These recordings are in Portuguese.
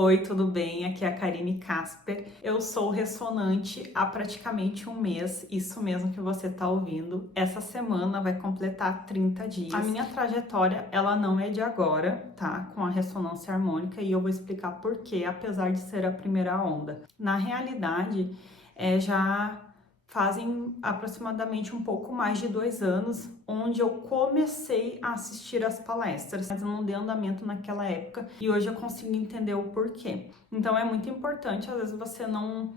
Oi, tudo bem? Aqui é a Karine Casper. Eu sou ressonante há praticamente um mês, isso mesmo que você está ouvindo. Essa semana vai completar 30 dias. A minha trajetória, ela não é de agora, tá? Com a ressonância harmônica e eu vou explicar por quê, apesar de ser a primeira onda. Na realidade, já fazem aproximadamente um pouco mais de 2 anos, onde eu comecei a assistir as palestras, mas eu não dei andamento naquela época e hoje eu consigo entender o porquê. Então é muito importante, às vezes, você não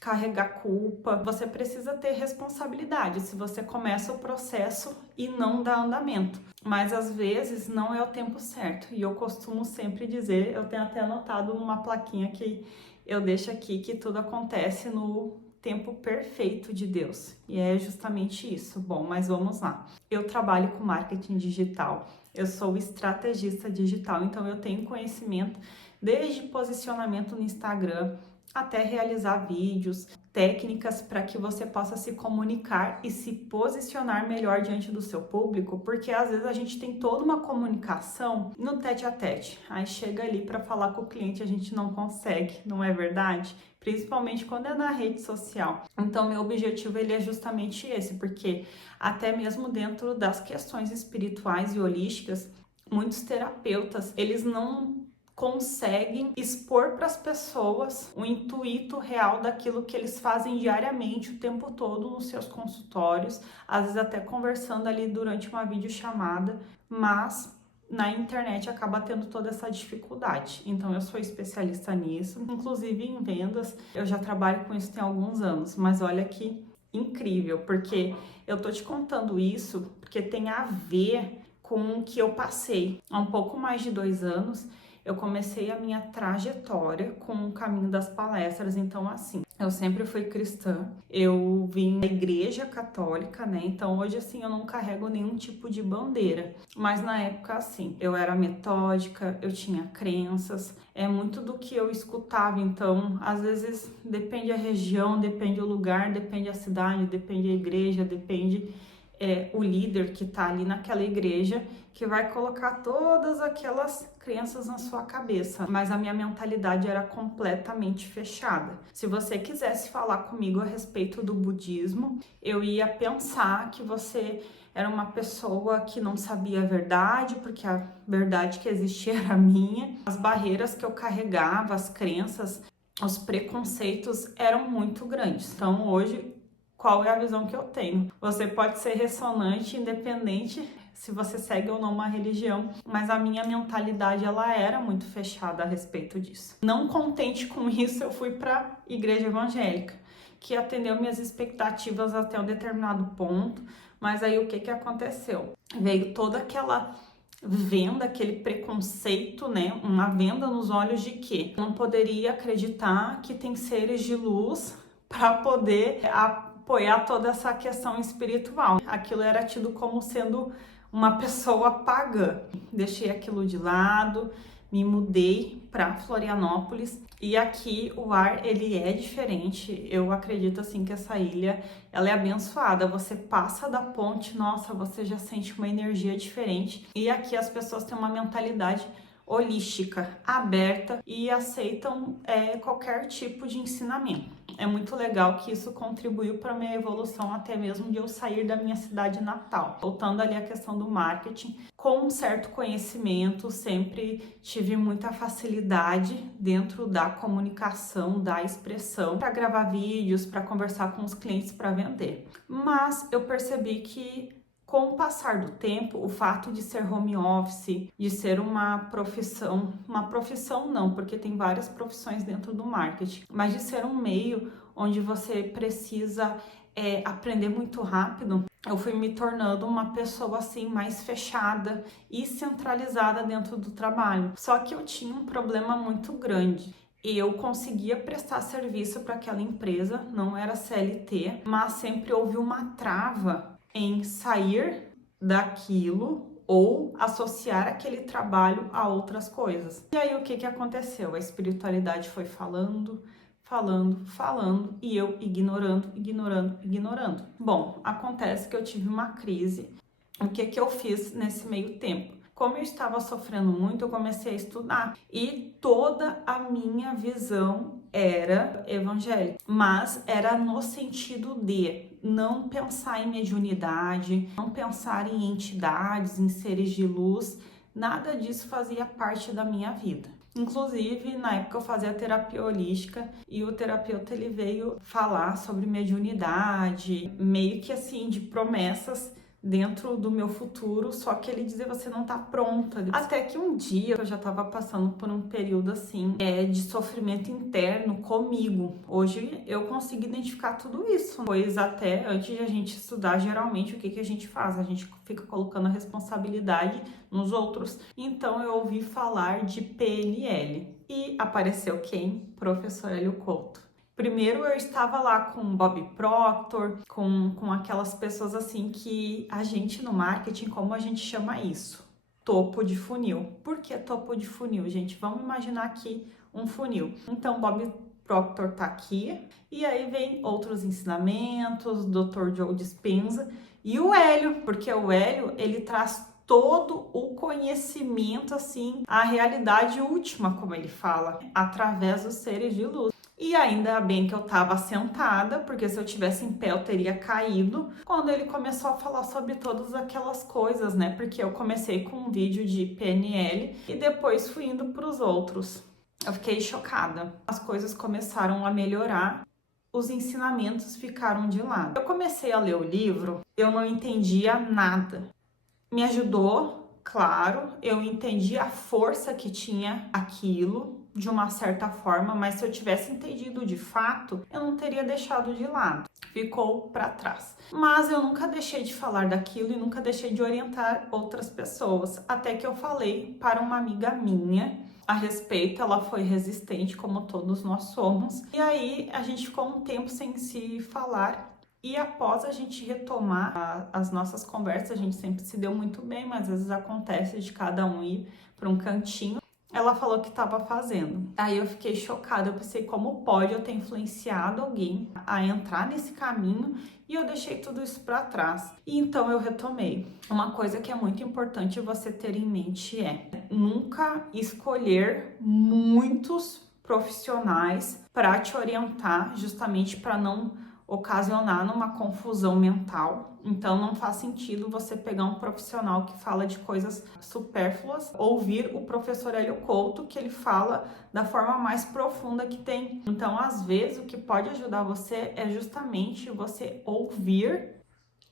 carregar culpa, você precisa ter responsabilidade se você começa o processo e não dá andamento. Mas às vezes não é o tempo certo. E eu costumo sempre dizer, eu tenho até anotado numa plaquinha que eu deixo aqui, que tudo acontece no tempo perfeito de Deus. E é justamente isso. Bom, mas vamos lá. Eu trabalho com marketing digital. Eu sou estrategista digital, então eu tenho conhecimento desde posicionamento no Instagram até realizar vídeos, técnicas para que você possa se comunicar e se posicionar melhor diante do seu público, porque às vezes a gente tem toda uma comunicação no tete a tete. Aí chega ali para falar com o cliente, a gente não consegue, não é verdade? Principalmente quando é na rede social. Então, meu objetivo ele é justamente esse, porque até mesmo dentro das questões espirituais e holísticas, muitos terapeutas, eles não conseguem expor para as pessoas o intuito real daquilo que eles fazem diariamente, o tempo todo nos seus consultórios, às vezes até conversando ali durante uma videochamada, mas na internet acaba tendo toda essa dificuldade. Então eu sou especialista nisso, inclusive em vendas, eu já trabalho com isso tem alguns anos, mas olha que incrível, porque eu tô te contando isso porque tem a ver com o que eu passei há um pouco mais de 2 anos. Eu comecei a minha trajetória com o caminho das palestras, então assim, eu sempre fui cristã, eu vim da igreja católica, né? Então hoje assim eu não carrego nenhum tipo de bandeira, mas na época assim, eu era metódica, eu tinha crenças, é muito do que eu escutava, então às vezes depende a região, depende o lugar, depende a cidade, depende a igreja, depende o líder que tá ali naquela igreja que vai colocar todas aquelas crenças na sua cabeça, mas a minha mentalidade era completamente fechada. Se você quisesse falar comigo a respeito do budismo, eu ia pensar que você era uma pessoa que não sabia a verdade, porque a verdade que existia era minha. As barreiras que eu carregava, as crenças, os preconceitos eram muito grandes. Então hoje, qual é a visão que eu tenho? Você pode ser ressonante, independente se você segue ou não uma religião, mas a minha mentalidade ela era muito fechada a respeito disso. Não contente com isso, eu fui para a igreja evangélica, que atendeu minhas expectativas até um determinado ponto, mas aí o que aconteceu? Veio toda aquela venda, aquele preconceito, né? Uma venda nos olhos de que não poderia acreditar que tem seres de luz para poder apoiar toda essa questão espiritual. Aquilo era tido como sendo uma pessoa pagã. Deixei aquilo de lado, me mudei para Florianópolis e aqui o ar ele é diferente. Eu acredito assim que essa ilha ela é abençoada. Você passa da ponte, nossa, você já sente uma energia diferente. E aqui as pessoas têm uma mentalidade holística, aberta e aceitam qualquer tipo de ensinamento. É muito legal que isso contribuiu para a minha evolução, até mesmo de eu sair da minha cidade natal. Voltando ali à questão do marketing, com um certo conhecimento, sempre tive muita facilidade dentro da comunicação, da expressão, para gravar vídeos, para conversar com os clientes, para vender. Mas eu percebi que com o passar do tempo, o fato de ser home office, de ser uma profissão não, porque tem várias profissões dentro do marketing, mas de ser um meio onde você precisa aprender muito rápido, eu fui me tornando uma pessoa assim mais fechada e centralizada dentro do trabalho. Só que eu tinha um problema muito grande. Eu conseguia prestar serviço para aquela empresa, não era CLT, mas sempre houve uma trava em sair daquilo ou associar aquele trabalho a outras coisas. E aí o que aconteceu? A espiritualidade foi falando e eu ignorando. Bom, acontece que eu tive uma crise. O que eu fiz nesse meio tempo? Como eu estava sofrendo muito, eu comecei a estudar e toda a minha visão era evangélica, mas era no sentido de não pensar em mediunidade, não pensar em entidades, em seres de luz, nada disso fazia parte da minha vida. Inclusive, na época eu fazia terapia holística e o terapeuta ele veio falar sobre mediunidade, meio que assim, de promessas dentro do meu futuro, só que ele dizia, você não tá pronta. Até que um dia eu já tava passando por um período assim, de sofrimento interno comigo. Hoje eu consigo identificar tudo isso, pois até antes de a gente estudar, geralmente o que a gente faz? A gente fica colocando a responsabilidade nos outros. Então eu ouvi falar de PNL e apareceu quem? Professor Hélio Couto. Primeiro eu estava lá com Bob Proctor, com aquelas pessoas assim que a gente no marketing, como a gente chama isso? Topo de funil. Por que topo de funil, gente? Vamos imaginar aqui um funil. Então, Bob Proctor tá aqui, e aí vem outros ensinamentos, Dr. Joe Dispenza e o Hélio, porque o Hélio, ele traz todo o conhecimento, assim, a realidade última, como ele fala, através dos seres de luz. E ainda bem que eu estava sentada, porque se eu tivesse em pé eu teria caído, quando ele começou a falar sobre todas aquelas coisas, né? Porque eu comecei com um vídeo de PNL e depois fui indo para os outros. Eu fiquei chocada. As coisas começaram a melhorar, os ensinamentos ficaram de lado. Eu comecei a ler o livro, eu não entendia nada. Me ajudou, claro, eu entendi a força que tinha aquilo, de uma certa forma, mas se eu tivesse entendido de fato, eu não teria deixado de lado, ficou para trás. Mas eu nunca deixei de falar daquilo e nunca deixei de orientar outras pessoas, até que eu falei para uma amiga minha a respeito, ela foi resistente, como todos nós somos, e aí a gente ficou um tempo sem se falar. E após a gente retomar as nossas conversas, a gente sempre se deu muito bem, mas às vezes acontece de cada um ir para um cantinho. Ela falou que estava fazendo. Aí eu fiquei chocada, eu pensei, como pode eu ter influenciado alguém a entrar nesse caminho e eu deixei tudo isso para trás. E então eu retomei. Uma coisa que é muito importante você ter em mente é nunca escolher muitos profissionais para te orientar, justamente para não ocasionar numa confusão mental. Então não faz sentido você pegar um profissional que fala de coisas supérfluas, ouvir o professor Hélio Couto, que ele fala da forma mais profunda que tem. Então, às vezes, o que pode ajudar você é justamente você ouvir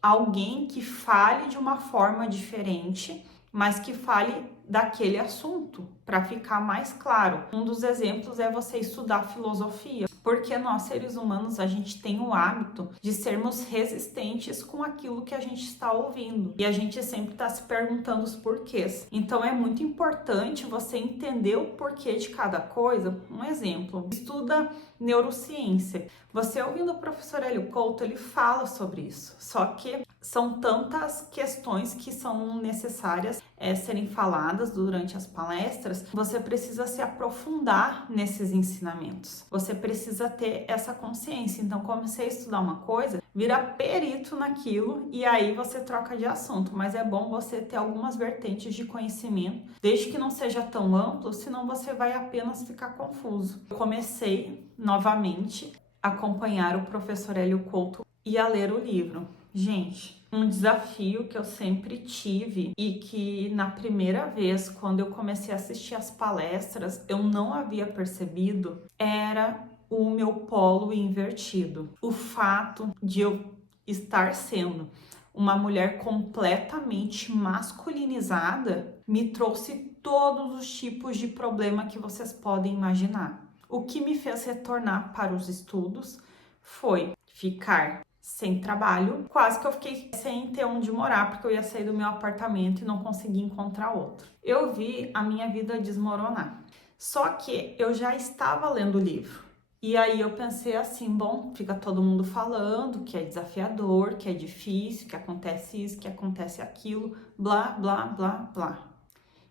alguém que fale de uma forma diferente, mas que fale daquele assunto, para ficar mais claro. Um dos exemplos é você estudar filosofia, porque nós, seres humanos, a gente tem o hábito de sermos resistentes com aquilo que a gente está ouvindo, e a gente sempre está se perguntando os porquês. Então é muito importante você entender o porquê de cada coisa. Um exemplo, estuda neurociência. Você ouvindo o professor Hélio Couto, ele fala sobre isso, só que são tantas questões que são necessárias serem faladas durante as palestras, você precisa se aprofundar nesses ensinamentos. Você precisa ter essa consciência. Então, comecei a estudar uma coisa, vira perito naquilo e aí você troca de assunto. Mas é bom você ter algumas vertentes de conhecimento, desde que não seja tão amplo, senão você vai apenas ficar confuso. Eu comecei novamente a acompanhar o professor Hélio Couto e a ler o livro. Gente, um desafio que eu sempre tive e que na primeira vez, quando eu comecei a assistir as palestras, eu não havia percebido, era o meu polo invertido. O fato de eu estar sendo uma mulher completamente masculinizada me trouxe todos os tipos de problema que vocês podem imaginar. O que me fez retornar para os estudos foi ficar sem trabalho, quase que eu fiquei sem ter onde morar, porque eu ia sair do meu apartamento e não conseguia encontrar outro. Eu vi a minha vida desmoronar. Só que eu já estava lendo o livro. E aí eu pensei assim, bom, fica todo mundo falando que é desafiador, que é difícil, que acontece isso, que acontece aquilo, blá, blá, blá, blá.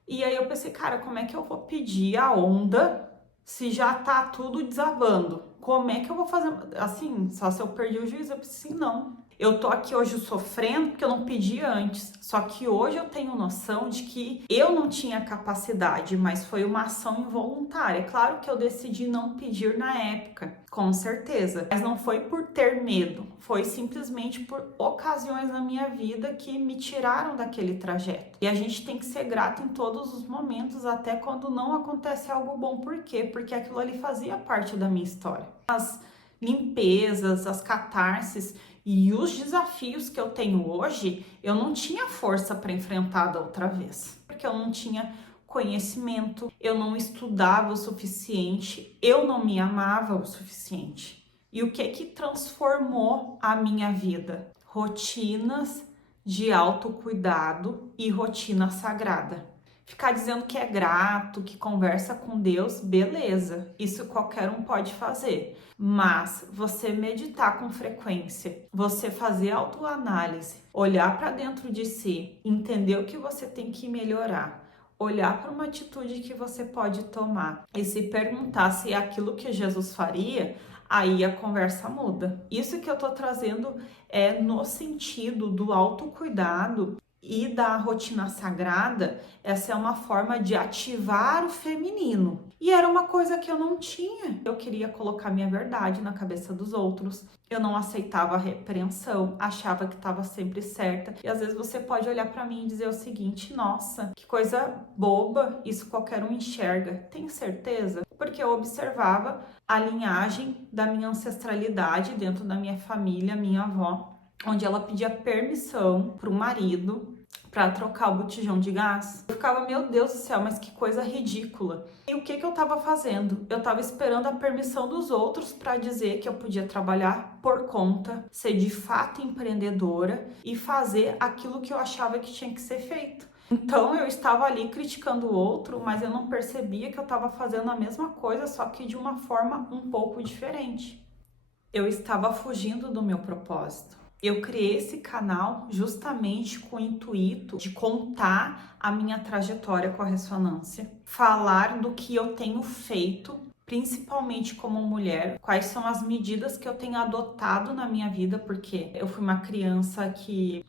E aí eu pensei, cara, como é que eu vou pedir a onda se já tá tudo desabando? Como é que eu vou fazer? Assim, só se eu perdi o juízo, eu pensei assim, não. Eu tô aqui hoje sofrendo porque eu não pedi antes. Só que hoje eu tenho noção de que eu não tinha capacidade, mas foi uma ação involuntária. Claro que eu decidi não pedir na época, com certeza. Mas não foi por ter medo, foi simplesmente por ocasiões na minha vida que me tiraram daquele trajeto. E a gente tem que ser grato em todos os momentos, até quando não acontece algo bom. Por quê? Porque aquilo ali fazia parte da minha história. As limpezas, as catarses e os desafios que eu tenho hoje, eu não tinha força para enfrentar da outra vez, porque eu não tinha conhecimento, eu não estudava o suficiente, eu não me amava o suficiente. E o que transformou a minha vida? Rotinas de autocuidado e rotina sagrada. Ficar dizendo que é grato, que conversa com Deus, beleza, isso qualquer um pode fazer. Mas você meditar com frequência, você fazer autoanálise, olhar para dentro de si, entender o que você tem que melhorar, olhar para uma atitude que você pode tomar e se perguntar se é aquilo que Jesus faria, aí a conversa muda. Isso que eu tô trazendo é no sentido do autocuidado e da rotina sagrada. Essa é uma forma de ativar o feminino. E era uma coisa que eu não tinha. Eu queria colocar minha verdade na cabeça dos outros. Eu não aceitava a repreensão, achava que estava sempre certa. E às vezes você pode olhar para mim e dizer o seguinte: nossa, que coisa boba, isso qualquer um enxerga. Tem certeza? Porque eu observava a linhagem da minha ancestralidade dentro da minha família, minha avó, onde ela pedia permissão para o marido para trocar o botijão de gás. Eu ficava, meu Deus do céu, mas que coisa ridícula. E o que eu estava fazendo? Eu estava esperando a permissão dos outros para dizer que eu podia trabalhar por conta, ser de fato empreendedora e fazer aquilo que eu achava que tinha que ser feito. Então eu estava ali criticando o outro, mas eu não percebia que eu estava fazendo a mesma coisa, só que de uma forma um pouco diferente. Eu estava fugindo do meu propósito. Eu criei esse canal justamente com o intuito de contar a minha trajetória com a ressonância, falar do que eu tenho feito, principalmente como mulher, quais são as medidas que eu tenho adotado na minha vida, porque eu fui uma criança que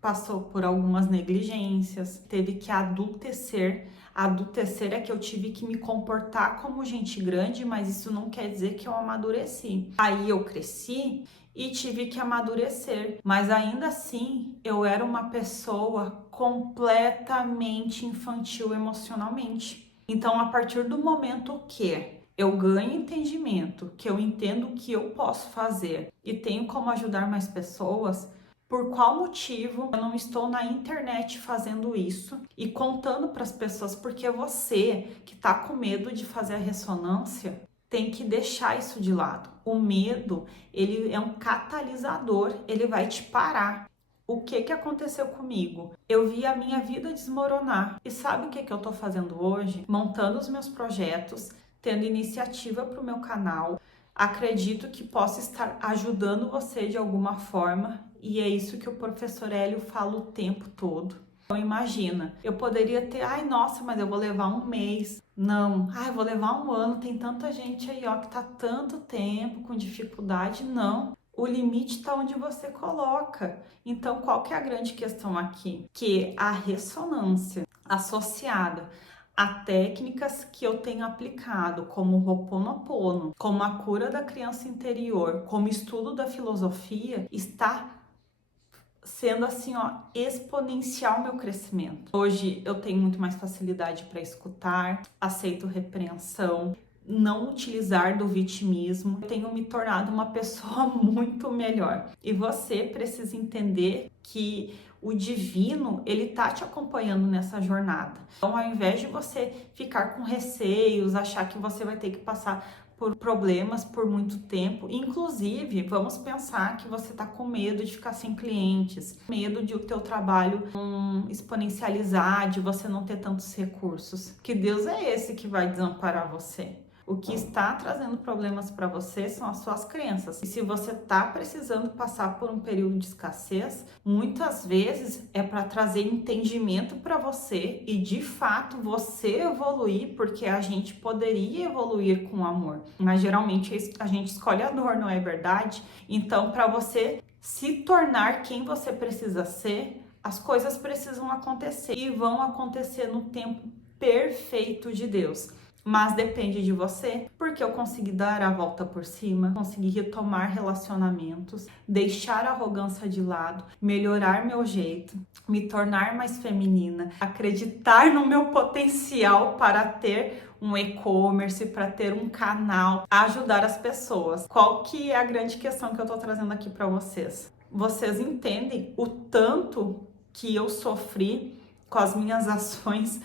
passou por algumas negligências, teve que adultecer. Adultecer é que eu tive que me comportar como gente grande, mas isso não quer dizer que eu amadureci. Aí eu cresci e tive que amadurecer, mas ainda assim eu era uma pessoa completamente infantil emocionalmente. Então, a partir do momento que eu ganho entendimento, que eu entendo o que eu posso fazer e tenho como ajudar mais pessoas, por qual motivo eu não estou na internet fazendo isso e contando para as pessoas? Porque você que está com medo de fazer a ressonância tem que deixar isso de lado. O medo, ele é um catalisador, ele vai te parar. O que aconteceu comigo? Eu vi a minha vida desmoronar. E sabe o que eu tô fazendo hoje? Montando os meus projetos, tendo iniciativa para o meu canal. Acredito que possa estar ajudando você de alguma forma. E é isso que o professor Hélio fala o tempo todo. Então imagina, eu poderia ter, ai nossa, mas eu vou levar um mês. Não, ai, eu vou levar um ano, tem tanta gente aí, ó, que tá tanto tempo com dificuldade. Não, o limite tá onde você coloca. Então, qual que é a grande questão aqui? Que a ressonância associada a técnicas que eu tenho aplicado, como o Ho'oponopono, como a cura da criança interior, como estudo da filosofia, está sendo assim, ó, exponencial meu crescimento. Hoje eu tenho muito mais facilidade para escutar, aceito repreensão, não utilizar do vitimismo. Eu tenho me tornado uma pessoa muito melhor. E você precisa entender que o divino, ele tá te acompanhando nessa jornada. Então, ao invés de você ficar com receios, achar que você vai ter que passar por problemas por muito tempo, inclusive vamos pensar que você está com medo de ficar sem clientes, medo de o teu trabalho exponencializar, de você não ter tantos recursos. Que Deus é esse que vai desamparar você? O que está trazendo problemas para você são as suas crenças. E se você está precisando passar por um período de escassez, muitas vezes é para trazer entendimento para você e de fato você evoluir, porque a gente poderia evoluir com amor. Mas geralmente a gente escolhe a dor, não é verdade? Então, para você se tornar quem você precisa ser, as coisas precisam acontecer e vão acontecer no tempo perfeito de Deus. Mas depende de você, porque eu consegui dar a volta por cima, consegui retomar relacionamentos, deixar a arrogância de lado, melhorar meu jeito, me tornar mais feminina, acreditar no meu potencial para ter um e-commerce, para ter um canal, ajudar as pessoas. Qual que é a grande questão que eu tô trazendo aqui para vocês? Vocês entendem o tanto que eu sofri com as minhas ações,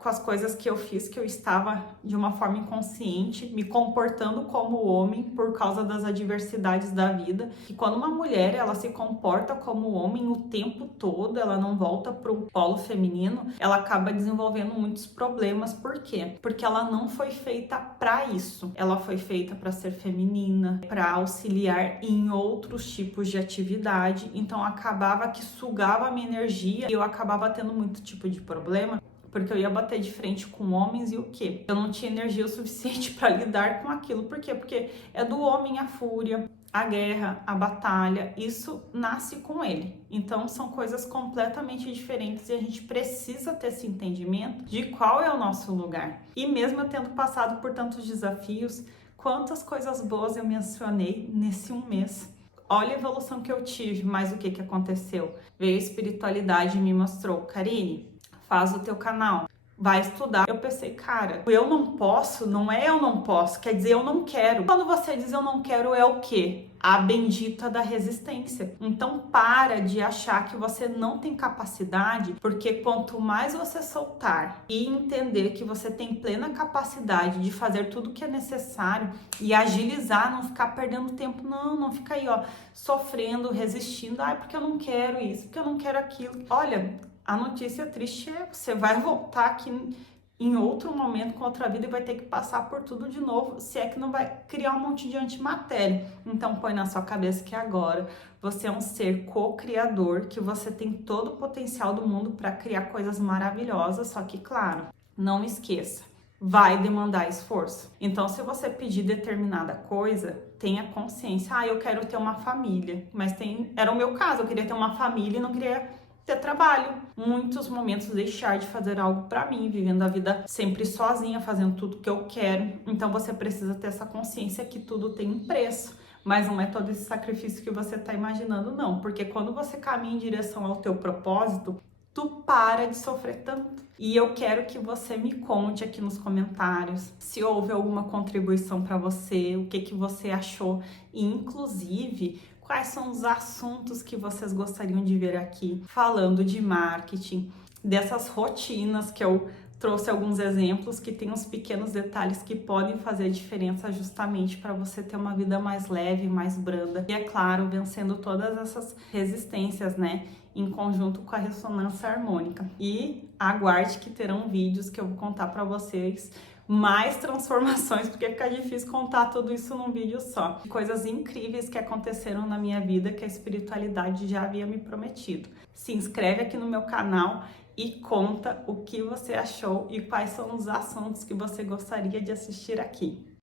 com as coisas que eu fiz, que eu estava de uma forma inconsciente, me comportando como homem por causa das adversidades da vida. E quando uma mulher, ela se comporta como homem o tempo todo, ela não volta pro polo feminino, ela acaba desenvolvendo muitos problemas. Por quê? Porque ela não foi feita para isso. Ela foi feita para ser feminina, para auxiliar em outros tipos de atividade. Então acabava que sugava a minha energia e eu acabava tendo muito tipo de problema, porque eu ia bater de frente com homens e o quê? Eu não tinha energia o suficiente para lidar com aquilo. Por quê? Porque é do homem a fúria, a guerra, a batalha, isso nasce com ele. Então são coisas completamente diferentes e a gente precisa ter esse entendimento de qual é o nosso lugar. E mesmo eu tendo passado por tantos desafios, quantas coisas boas eu mencionei nesse um mês. Olha a evolução que eu tive, mas o que aconteceu? Veio a espiritualidade e me mostrou, Karine, faz o teu canal, vai estudar. Eu pensei, cara, eu não posso, não é eu não posso, quer dizer eu não quero. Quando você diz eu não quero, é o quê? A bendita da resistência. Então para de achar que você não tem capacidade, porque quanto mais você soltar e entender que você tem plena capacidade de fazer tudo que é necessário e agilizar, não ficar perdendo tempo, não fica aí, ó, sofrendo, resistindo, porque eu não quero isso, porque eu não quero aquilo. Olha, a notícia triste é você vai voltar aqui em outro momento com outra vida e vai ter que passar por tudo de novo, se é que não vai criar um monte de antimatéria. Então põe na sua cabeça que agora você é um ser co-criador, que você tem todo o potencial do mundo para criar coisas maravilhosas, só que claro, não esqueça, vai demandar esforço. Então se você pedir determinada coisa, tenha consciência, eu quero ter uma família, mas era o meu caso, eu queria ter uma família e não queria ter trabalho. Muitos momentos deixar de fazer algo para mim, vivendo a vida sempre sozinha, fazendo tudo que eu quero. Então você precisa ter essa consciência que tudo tem um preço, mas não é todo esse sacrifício que você tá imaginando, não, porque quando você caminha em direção ao teu propósito, tu para de sofrer tanto. E eu quero que você me conte aqui nos comentários se houve alguma contribuição para você, o que você achou e inclusive quais são os assuntos que vocês gostariam de ver aqui, falando de marketing, dessas rotinas que eu trouxe alguns exemplos, que tem uns pequenos detalhes que podem fazer a diferença justamente para você ter uma vida mais leve, mais branda. E é claro, vencendo todas essas resistências, né? Em conjunto com a ressonância harmônica. E aguarde que terão vídeos que eu vou contar para vocês mais transformações, porque fica difícil contar tudo isso num vídeo só. Coisas incríveis que aconteceram na minha vida que a espiritualidade já havia me prometido. Se inscreve aqui no meu canal e conta o que você achou e quais são os assuntos que você gostaria de assistir aqui.